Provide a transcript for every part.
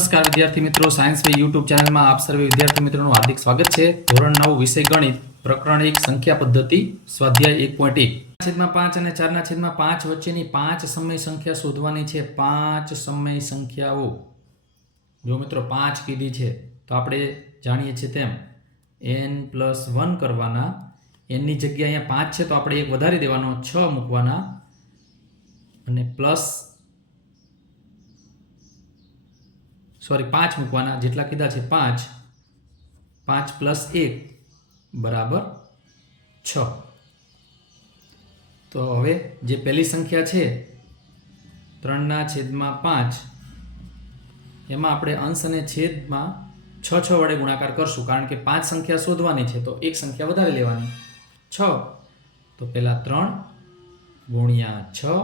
નમસ્કાર વિદ્યાર્થી મિત્રો, સાયન્સ વે યુટ્યુબ ચેનલમાં આપ સર્વે વિદ્યાર્થી મિત્રોનું હાર્દિક સ્વાગત છે। ધોરણ 9 વિષય ગણિત, પ્રકરણ 1 સંખ્યા પદ્ધતિ, સ્વાધ્યાય 1.1 5 અને 4/5 વચ્ચેની 5 સમય સંખ્યા શોધવાની છે। 5 સમય સંખ્યાઓ જો મિત્રો 5 કીધી છે તો આપણે જાણીએ છીએ તેમ n+1 કરવાના। n ની જગ્યાએ અહીંયા 5 છે તો આપણે એક વધારી દેવાનો, 6 મૂકવાના અને પ્લસ 5 મૂકવાના, જેટલા કીધા છે 5 + 1 બરાબર 6। તો હવે જે પહેલી સંખ્યા છે 3/5 એમાં આપણે અંશ અને છેદમાં 6 વડે ગુણાકાર કરશું, કારણ કે 5 સંખ્યા શોધવાની છે તો એક સંખ્યા વધારે લેવાની 6। તો પહેલા 3 × 6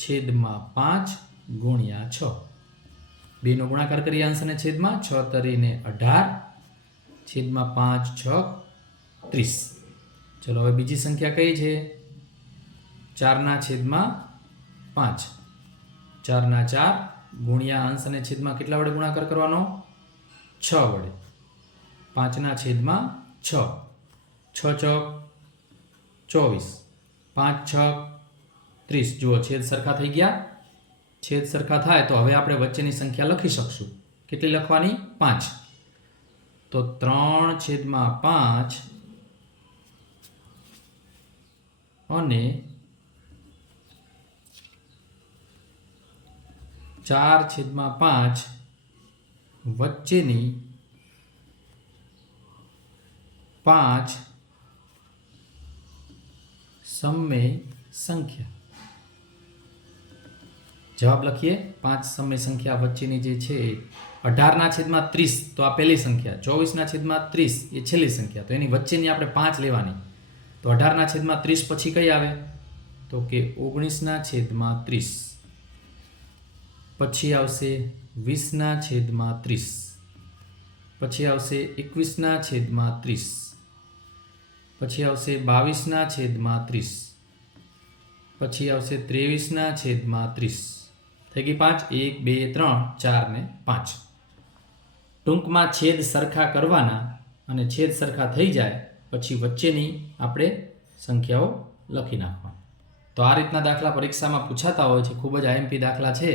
છેદમાં 5 × 6, બેનો ગુણાકાર કરીએ અંશ અને છેદમાં, 6 તરીને 18 છેદમાં 5 × 6 = 30। ચલો હવે બીજી સંખ્યા કઈ છે? 4/5 4/4 ગુણ્યા અંશ અને છેદમાં કેટલા વડે ગુણાકાર કરવાનો? 6 વડે, 5/6 6 × 24 5 × 6 = 30। જુઓ છેદ સરખા થઈ ગયા। છેદ સરખા થાય તો હવે આપણે વચ્ચેની સંખ્યા લખી શકશું। કેટલી લખવાની? 5। તો 3/5 અને 4/5 વચ્ચેની 5 સમય સંખ્યા। જવાબ લખીએ। 5 સમય સંખ્યા વચ્ચેની જે છે 18/30 તો આ પહેલી સંખ્યા, 24/30 એ છેલ્લી સંખ્યા, તો એની વચ્ચેની આપણે 5 લેવાની। તો 18/30 પછી કઈ આવે? તો કે 19/30, પછી આવશે 20/30, પછી આવશે 21/30, પછી આવશે 22/30, પછી આવશે 23/30। થઈ ગઈ 5 1 2 3 4 ને 5। ટૂંકમાં છેદ સરખા કરવાના અને છેદ સરખા થઈ જાય પછી વચ્ચેની આપણે સંખ્યાઓ લખી નાખવા। તો આ રીતના દાખલા પરીક્ષામાં પૂછાતા હોય છે, ખૂબ જ આઈએમપી દાખલા છે।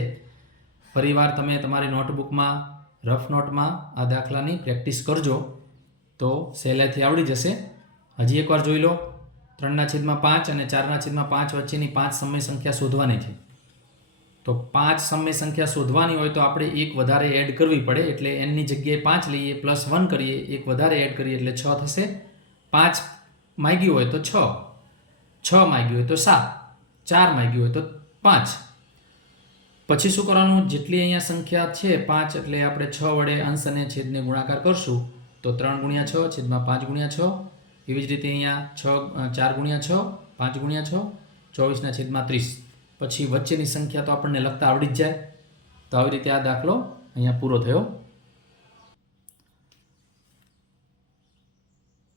ફરીવાર તમે તમારી નોટબુકમાં, રફ નોટમાં આ દાખલાની પ્રેક્ટિસ કરજો તો સહેલાઈથી આવડી જશે। હજી એકવાર જોઈ લો, 3/5 અને 4/5 વચ્ચેની 5 સમય સંખ્યા શોધવાની છે। તો 5 સમય સંખ્યા શોધવાની હોય તો આપણે એક વધારે એડ કરવી પડે, એટલે n ની જગ્યાએ 5 લઈએ, +1 કરીએ, એક વધારે એડ કરીએ એટલે 6 થશે। 5 માંગ્યું હોય તો 6, 6 માંગ્યું હોય તો 7, 4 માંગ્યું હોય તો 5। પછી શું કરવાનું? જેટલી અહીંયા સંખ્યા છે 5 એટલે આપણે 6 વડે અંશ અને છેદને ગુણાકાર કરશું। તો 3 × 6 છેદમાં 5 × 6, એવી જ રીતે અહીંયા 4 × 6 5 × 6 24/30। પછી વચ્ચેની સંખ્યા તો આપણને લખતા આવડી જ જાય। તો આવી રીતે આ દાખલો અહીંયા પૂરો થયો।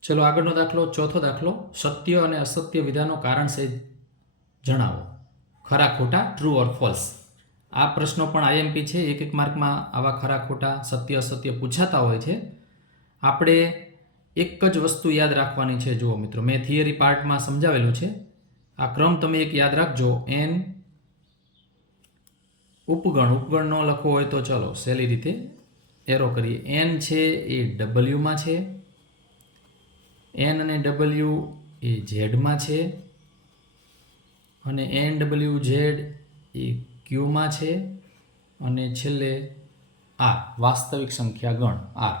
ચલો આગળનો દાખલો, ચોથો દાખલો, સત્ય અને અસત્ય વિધાનો કારણ સહિત જણાવો। ખરા ખોટા, ટ્રુ ઓર ફોલ્સ। આ પ્રશ્નો પણ આઈએમપી છે, એક માર્કમાં આવા ખરા ખોટા, સત્ય અસત્ય પૂછાતા હોય છે। આપણે એક જ વસ્તુ યાદ રાખવાની છે। જુઓ મિત્રો, મેં થિયરી પાર્ટમાં સમજાવેલું છે। આ ક્રમ તમે એક યાદ રાખજો, n ઉપગણ ન લખવો હોય તો ચલો સહેલી રીતે એરો કરીએ। n છે એ w માં છે, n અને w એ z માં છે, અને NWZ એ q માં છે, અને છેલ્લે r વાસ્તવિક સંખ્યા ગણ r।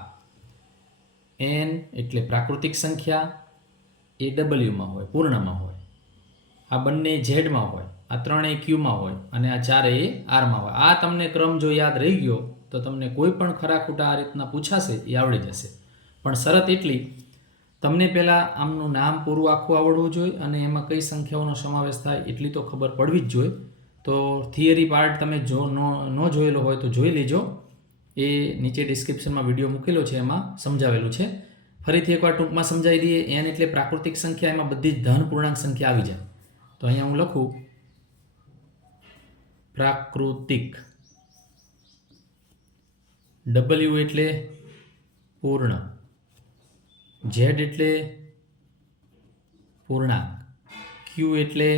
n એટલે પ્રાકૃતિક સંખ્યા, એ w માં હોય, પૂર્ણમાં હોય, આ બંને z માં હોય, આ ત્રણેય q માં હોય, અને આ ચારેય r માં હોય। આ તમને ક્રમ જો યાદ રહી ગયો તો તમને કોઈ પણ ખરા ખોટા આ રીતના પૂછાશે એ આવડી જશે। પણ શરત એટલી, તમને પહેલાં આમનું નામ પૂરું આખું આવડવું જોઈએ અને એમાં કઈ સંખ્યાઓનો સમાવેશ થાય એટલી તો ખબર પડવી જ જોઈએ। તો થિયરી પાર્ટ તમે જો ન જોયેલો હોય તો જોઈ લેજો, એ નીચે ડિસ્ક્રિપ્શનમાં વિડીયો મૂકેલો છે, એમાં સમજાવેલું છે। ફરીથી એકવાર ટૂંકમાં સમજાવી દઈએ। n એટલે પ્રાકૃતિક સંખ્યા, એમાં બધી જ ધન પૂર્ણાંક સંખ્યા આવી જાય। તો અહીંયા હું લખું પ્રાકૃતિક ડબલ્યુ એટલે પૂર્ણ, ઝેડ એટલે પૂર્ણાંક, ક્યુ એટલે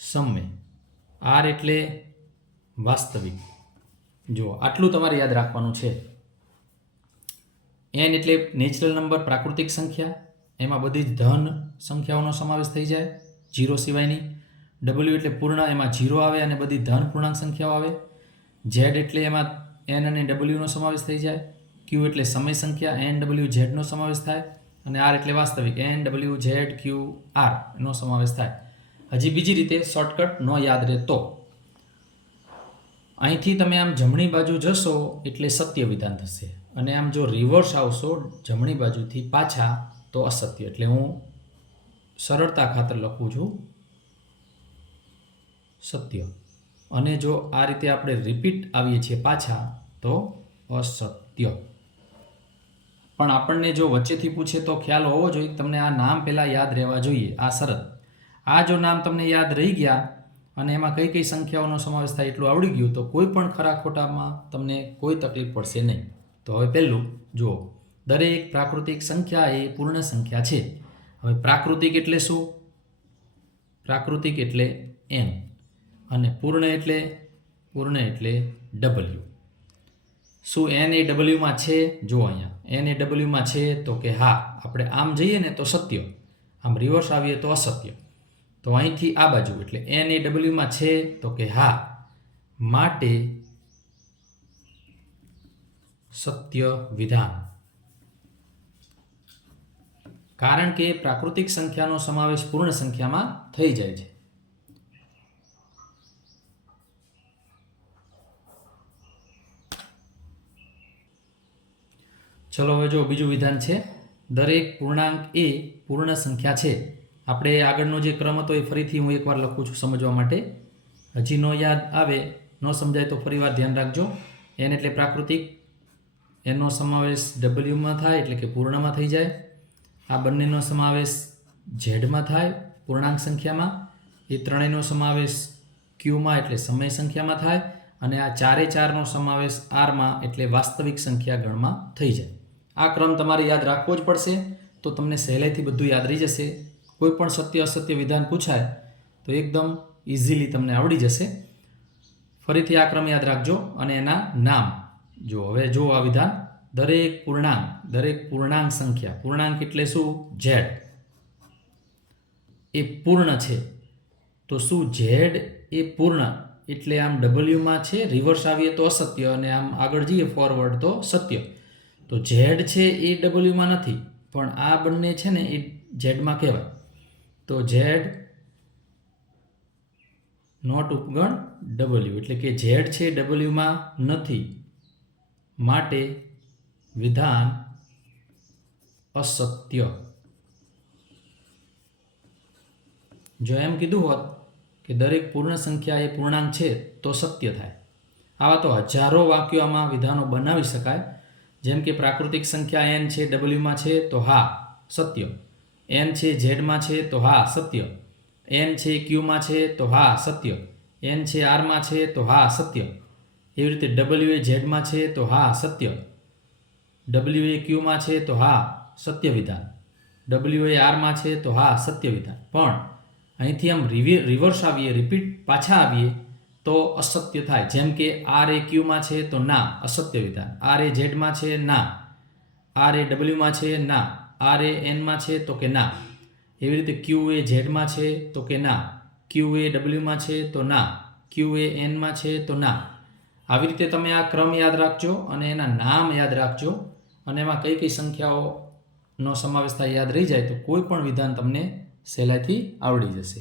સમય, આર એટલે વાસ્તવિક. જો આટલું તમારે યાદ રાખવાનું છે. એન એટલે નેચરલ નંબર, પ્રાકૃતિક સંખ્યા, એમાં બધી જ ધન સંખ્યાઓનો સમાવેશ થઈ જાય, જીરો સિવાયની. ડબલ્યુ એટલે પૂર્ણ, એમાં જીરો આવે અને બધી ધન પૂર્ણાંક સંખ્યાઓ આવે. ઝેડ એટલે એમાં એન અને ડબલ્યુનો સમાવેશ થઈ જાય. ક્યુ એટલે સમય સંખ્યા, એન ડબલ્યુ ઝેડનો સમાવેશ થાય. અને આર એટલે વાસ્તવિક, N W Z Q R એનો સમાવેશ થાય. હજી બીજી રીતે શોર્ટકટ ન યાદ રહે તો અહીંથી તમે આમ જમણી બાજુ જશો એટલે સત્ય વિધાન થશે, અને આમ જો રિવર્સ આવશો જમણી બાજુથી પાછા તો અસત્ય. એટલે હું સરળતા ખાતર લખું છું સત્ય, અને જો આ રીતે આપણે રિપીટ આવીએ છીએ પાછા તો અસત્ય. પણ આપણને જો વચ્ચેથી પૂછે તો ખ્યાલ હોવો જોઈએ, તમને આ નામ પહેલાં યાદ રહેવા જોઈએ. આ શરત, આ જો નામ તમને યાદ રહી ગયા અને એમાં કઈ કઈ સંખ્યાઓનો સમાવેશ થાય એટલું આવડી ગયું તો કોઈ પણ ખરા ખોટામાં તમને કોઈ તકલીફ પડશે નહીં. તો હવે પહેલું જુઓ, દરેક પ્રાકૃતિક સંખ્યા એ પૂર્ણ સંખ્યા છે. હવે પ્રાકૃતિક એટલે શું? પ્રાકૃતિક એટલે એન, અને પૂર્ણ એટલે ડબલ્યુ. શું એન એ ડબલ્યુમાં છે? જુઓ અહીંયા એન એ ડબલ્યુમાં છે તો કે હા. આપણે આમ જઈએ ને તો સત્ય, આમ રિવર્સ આવીએ તો અસત્ય. તો અહીંથી આ બાજુ એટલે એન એ ડબલ્યુમાં છે તો કે હા, માટે સત્ય વિધાન. કારણ કે પ્રાકૃતિક સંખ્યાનો સમાવેશ પૂર્ણ સંખ્યામાં થઈ જાય છે. ચલો હવે જો બીજું વિધાન છે, દરેક પૂર્ણાંક એ પૂર્ણ સંખ્યા છે. આપણે આગળનો જે ક્રમ હતો એ ફરીથી હું એકવાર લખું છું સમજવા માટે. હજી નો યાદ આવે, ન સમજાય તો ફરીવાર ધ્યાન રાખજો. એન એટલે પ્રાકૃતિક, એનો સમાવેશ ડબલ્યુમાં થાય એટલે કે પૂર્ણમાં થઈ જાય. આ બંનેનો સમાવેશ ઝેડમાં થાય પૂર્ણાંક સંખ્યામાં. એ ત્રણેયનો સમાવેશ ક્યુમાં એટલે સમય સંખ્યામાં થાય. અને આ ચારે ચારનો સમાવેશ આરમાં એટલે વાસ્તવિક સંખ્યા ગણમાં થઈ જાય. આ ક્રમ તમારે યાદ રાખવો જ પડશે, તો તમને સહેલાઈથી બધું યાદ રહી જશે. કોઈ પણ સત્ય અસત્ય વિધાન પૂછાય તો એકદમ ઇઝીલી તમને આવડી જશે. ફરીથી આ ક્રમ યાદ રાખજો અને એના નામ જો. હવે જો આ વિધાન, દરેક પૂર્ણાંક સંખ્યા, પૂર્ણાંક એટલે શું? ઝેડ એ પૂર્ણ છે. તો શું ઝેડ એ પૂર્ણ એટલે આમ ડબલ્યુમાં છે, રિવર્સ આવીએ તો અસત્ય, અને આમ આગળ જઈએ ફોરવર્ડ તો સત્ય. તો ઝેડ છે એ ડબલ્યુમાં નથી, પણ આ બંને છે ને એ ઝેડમાં કહેવાય. તો ઝેડ નોટ ઉપગણ ડબલ્યુ, એટલે કે ઝેડ છે ડબલ્યુમાં નથી, માટે વિધાન અસત્ય. જો એમ કીધું હોત કે દરેક પૂર્ણ સંખ્યા એ પૂર્ણાંક છે તો સત્ય થાય. આવા તો હજારો વાક્યો આમાં વિધાનો બનાવી શકાય. જેમ કે પ્રાકૃતિક સંખ્યા એન છે ડબલ્યુમાં છે તો હા સત્ય, એન છે ઝેડમાં છે તો હા સત્ય, એન છે ક્યુમાં છે તો હા સત્ય, એન છે આરમાં છે તો હા સત્ય. એવી રીતે ડબલ્યુ એ ઝેડમાં છે તો હા સત્ય, ડબલ્યુ એ ક્યુમાં છે તો હા સત્ય વિધાન, ડબલ્યુ એ આરમાં છે તો હા સત્ય વિધાન. પણ અહીંથી આમ રિવર્સ આવીએ, રિપીટ પાછા આવીએ તો અસત્ય થાય. જેમ કે આર એ ક્યુમાં છે તો ના, અસત્ય વિધાન. આર એ ઝેડમાં છે ના, આર એ ડબલ્યુમાં છે ના, આર એ એનમાં છે તો કે ના. એવી રીતે ક્યુ એ ઝેડમાં છે તો કે ના, ક્યુ એ ડબલ્યુમાં છે તો ના, ક્યુ એ એનમાં છે તો ના. આવી રીતે તમે આ ક્રમ યાદ રાખજો અને એના નામ યાદ રાખજો, અને એમાં કઈ કઈ સંખ્યાઓનો સમાવેશ થાય યાદ રહી જાય તો કોઈ પણ વિધાન તમને સહેલાઈથી આવડી જશે.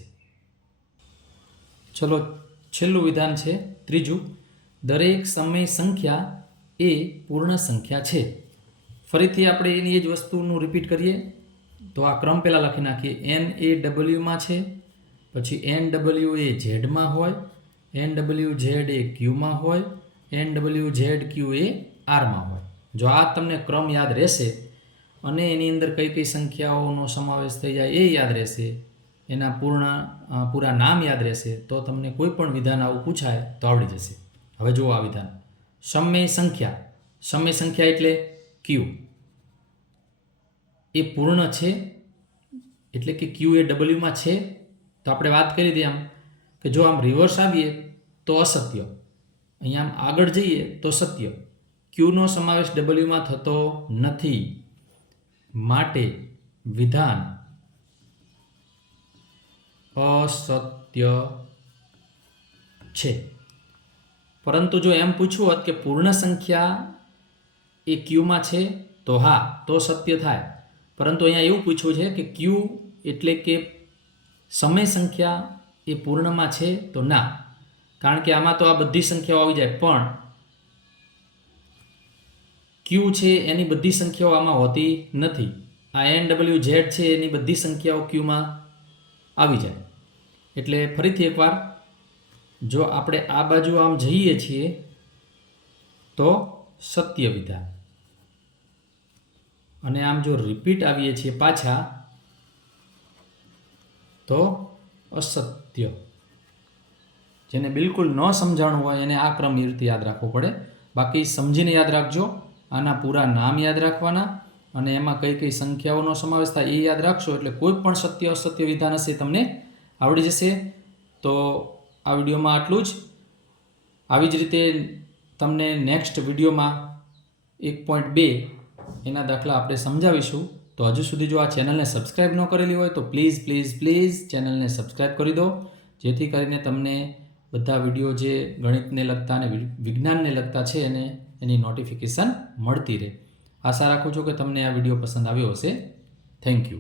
ચલો છેલ્લું વિધાન છે ત્રીજું, દરેક સમય સંખ્યા એ પૂર્ણ સંખ્યા છે. ફરીથી આપણે એની એ જ વસ્તુનું રિપીટ કરીએ તો આ ક્રમ પહેલાં લખી નાખીએ. એન એ ડબલ્યુમાં છે, પછી એન ડબલ્યુ એ ઝેડમાં હોય, એન ડબલ્યુ ઝેડ એ ક્યુમાં હોય, એન ડબલ્યુ ઝેડ ક્યુ એ આરમાં હોય. જો આ તમને ક્રમ યાદ રહેશે અને એની અંદર કઈ કઈ સંખ્યાઓનો સમાવેશ થઈ જાય એ યાદ રહેશે, એના પૂરા નામ યાદ રહેશે, તો તમને કોઈ પણ વિધાન આવું પૂછાય તો આવડી જશે. હવે જુઓ આ વિધાન, સમય સંખ્યા એટલે ક્યુ એ પૂર્ણ છે, એટલે કે ક્યુ એ ડબલ્યુમાં છે. તો આપણે વાત કરી દઈએ આમ કે જો આમ રિવર્સ આવીએ તો અસત્ય, અહીંયા આમ આગળ જઈએ તો સત્ય. ક્યુનો સમાવેશ ડબલ્યુમાં થતો નથી, માટે વિધાન અસત્ય છે. પરંતુ જો એમ પૂછવું હોત કે પૂર્ણ સંખ્યા એ ક્યુમાં છે તો હા, તો સત્ય થાય. પરંતુ અહીંયા એવું પૂછવું છે કે ક્યુ એટલે કે સમય સંખ્યા એ પૂર્ણમાં છે તો ના, કારણ કે આમાં તો આ બધી સંખ્યાઓ આવી જાય, પણ ક્યુ છે એની બધી સંખ્યાઓ આમાં હોતી નથી. આ NWZ છે એની બધી સંખ્યાઓ ક્યુમાં આવી જાય. એટલે ફરીથી એકવાર, જો આપણે આ બાજુ આમ જઈએ છીએ તો સત્ય વિધાન, અને આમ જો રિપીટ આવીએ છીએ પાછા તો અસત્ય. જેને બિલકુલ ન સમજાણું હોય એને આ ક્રમ એ રીતે યાદ રાખવો પડે. બાકી સમજીને યાદ રાખજો. આના પૂરા નામ યાદ રાખવાના અને એમાં કઈ કઈ સંખ્યાઓનો સમાવેશ થાય એ યાદ રાખશો એટલે કોઈ પણ સત્ય અસત્ય વિધાન હશે તમને આવડી જશે. તો આ વિડીયોમાં આટલું જ. આવી જ રીતે તમને નેક્સ્ટ વિડીયોમાં 1.2 એના દાખલા આપણે સમજાવીશું. તો હજુ સુધી જો આ ચેનલને સબસ્ક્રાઈબ ન કરેલી હોય તો પ્લીઝ ચેનલને સબસ્ક્રાઈબ કરી દો, જેથી કરીને તમને બધા વિડીયો જે ગણિતને લગતા અને વિજ્ઞાનને લગતા છે એની નોટિફિકેશન મળતી રહે. આશા રાખું છું કે તમને આ વિડીયો પસંદ આવ્યો હશે. Thank you.